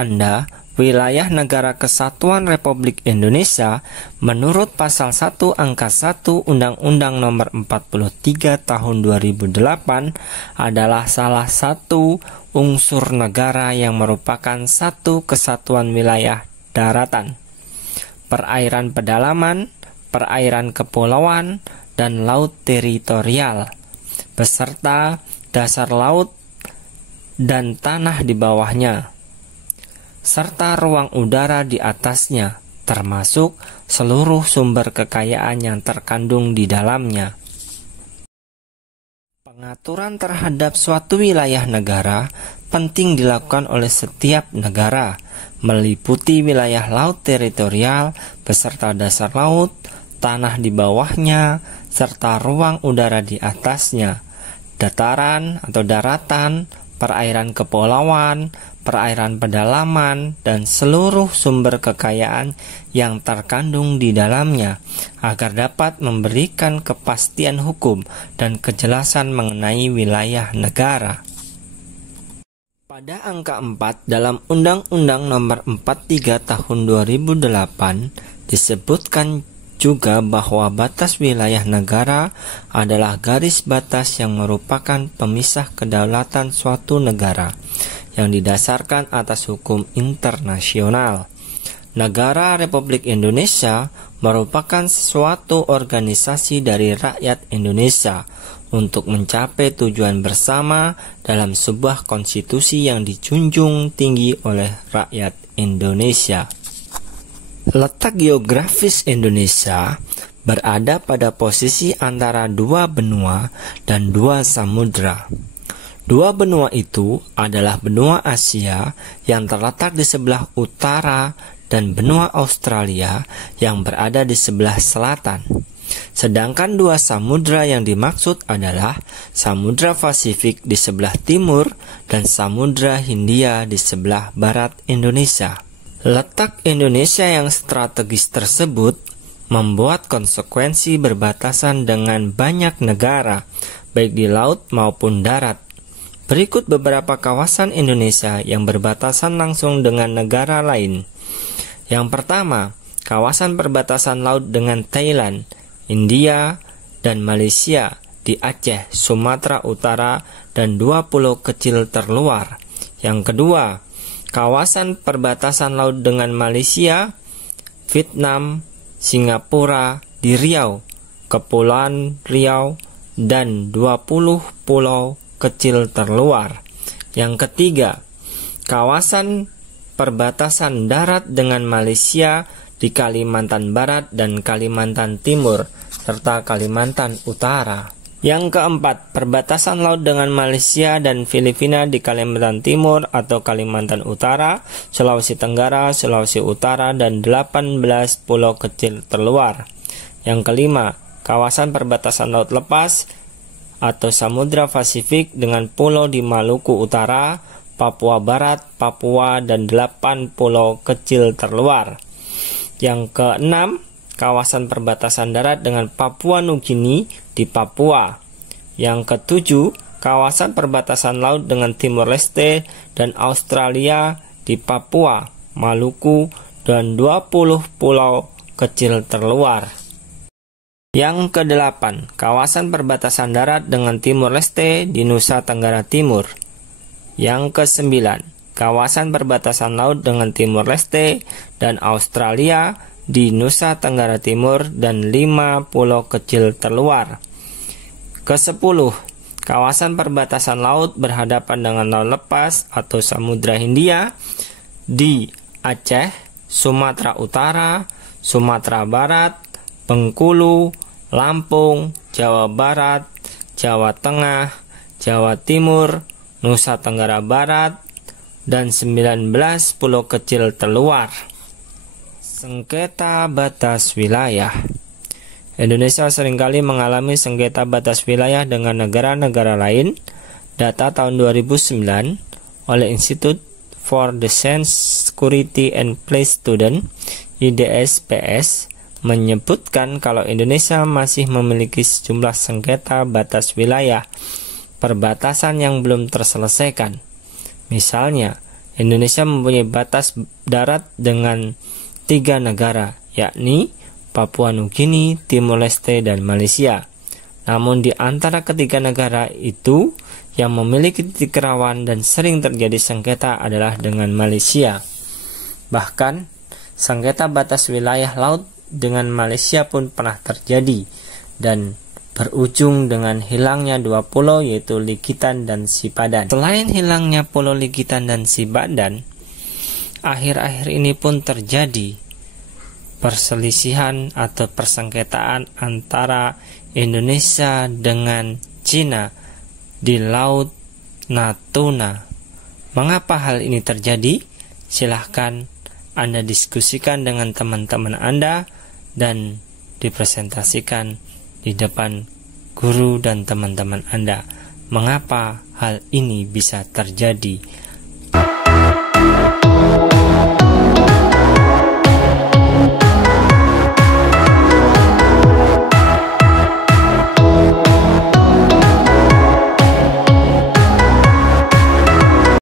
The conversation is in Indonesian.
Anda wilayah Negara Kesatuan Republik Indonesia menurut pasal 1 angka 1 Undang-Undang Nomor 43 Tahun 2008 adalah salah satu unsur negara yang merupakan satu kesatuan wilayah daratan, perairan pedalaman, perairan kepulauan, dan laut teritorial, beserta dasar laut dan tanah di bawahnya, serta ruang udara di atasnya, termasuk seluruh sumber kekayaan yang terkandung di dalamnya. Pengaturan terhadap suatu wilayah negara penting dilakukan oleh setiap negara, meliputi wilayah laut teritorial beserta dasar laut, tanah di bawahnya, serta ruang udara di atasnya, dataran atau daratan, perairan kepulauan, perairan pedalaman, dan seluruh sumber kekayaan yang terkandung di dalamnya, agar dapat memberikan kepastian hukum dan kejelasan mengenai wilayah negara. Pada angka 4 dalam Undang-Undang Nomor 43 Tahun 2008 disebutkan juga bahwa batas wilayah negara adalah garis batas yang merupakan pemisah kedaulatan suatu negara yang didasarkan atas hukum internasional. Negara Republik Indonesia merupakan suatu organisasi dari rakyat Indonesia untuk mencapai tujuan bersama dalam sebuah konstitusi yang dijunjung tinggi oleh rakyat Indonesia. Letak geografis Indonesia berada pada posisi antara dua benua dan dua samudra. Dua benua itu adalah benua Asia yang terletak di sebelah utara dan benua Australia yang berada di sebelah selatan. Sedangkan dua samudra yang dimaksud adalah Samudra Pasifik di sebelah timur dan Samudra Hindia di sebelah barat Indonesia. Letak Indonesia yang strategis tersebut membuat konsekuensi berbatasan dengan banyak negara, baik di laut maupun darat. Berikut beberapa kawasan Indonesia yang berbatasan langsung dengan negara lain. Yang pertama, kawasan perbatasan laut dengan Thailand, India, dan Malaysia di Aceh, Sumatera Utara, dan 2 pulau kecil terluar. Yang kedua, kawasan perbatasan laut dengan Malaysia, Vietnam, Singapura di Riau, Kepulauan Riau, dan 20 pulau kecil terluar. Yang ketiga, kawasan perbatasan darat dengan Malaysia di Kalimantan Barat dan Kalimantan Timur, serta Kalimantan Utara. Yang keempat, perbatasan laut dengan Malaysia dan Filipina di Kalimantan Timur atau Kalimantan Utara, Sulawesi Tenggara, Sulawesi Utara, dan 18 pulau kecil terluar. Yang kelima, kawasan perbatasan laut lepas atau Samudra Pasifik dengan pulau di Maluku Utara, Papua Barat, Papua, dan 8 pulau kecil terluar. Yang keenam, kawasan perbatasan darat dengan Papua Nugini di Papua. Yang ketujuh, kawasan perbatasan laut dengan Timor Leste dan Australia di Papua, Maluku, dan 20 pulau kecil terluar. Yang kedelapan, kawasan perbatasan darat dengan Timor Leste di Nusa Tenggara Timur. Yang kesembilan, kawasan perbatasan laut dengan Timor Leste dan Australia di Nusa Tenggara Timur dan 5 pulau kecil terluar. Kesepuluh, kawasan perbatasan laut berhadapan dengan laut lepas atau Samudra Hindia di Aceh, Sumatera Utara, Sumatera Barat, Bengkulu, Lampung, Jawa Barat, Jawa Tengah, Jawa Timur, Nusa Tenggara Barat, dan 19 pulau kecil terluar. Sengketa batas wilayah. Indonesia seringkali mengalami sengketa batas wilayah dengan negara-negara lain. Data tahun 2009 oleh Institute for Defense Security and Peace Studies (IDS-PS) menyebutkan kalau Indonesia masih memiliki sejumlah sengketa batas wilayah perbatasan yang belum terselesaikan. Misalnya, Indonesia mempunyai batas darat dengan 3 negara, yakni Papua Nugini, Timor Leste, dan Malaysia. Namun di antara ketiga negara itu, yang memiliki titik rawan dan sering terjadi sengketa adalah dengan Malaysia. Bahkan, sengketa batas wilayah laut dengan Malaysia pun pernah terjadi dan berujung dengan hilangnya 2 pulau, yaitu Likitan dan Sipadan. Selain hilangnya pulau Likitan dan Sipadan, akhir-akhir ini pun terjadi perselisihan atau persengketaan antara Indonesia dengan Cina di Laut Natuna. Mengapa hal ini terjadi? Silahkan Anda diskusikan dengan teman-teman Anda dan dipresentasikan di depan guru dan teman-teman Anda. Mengapa hal ini bisa terjadi?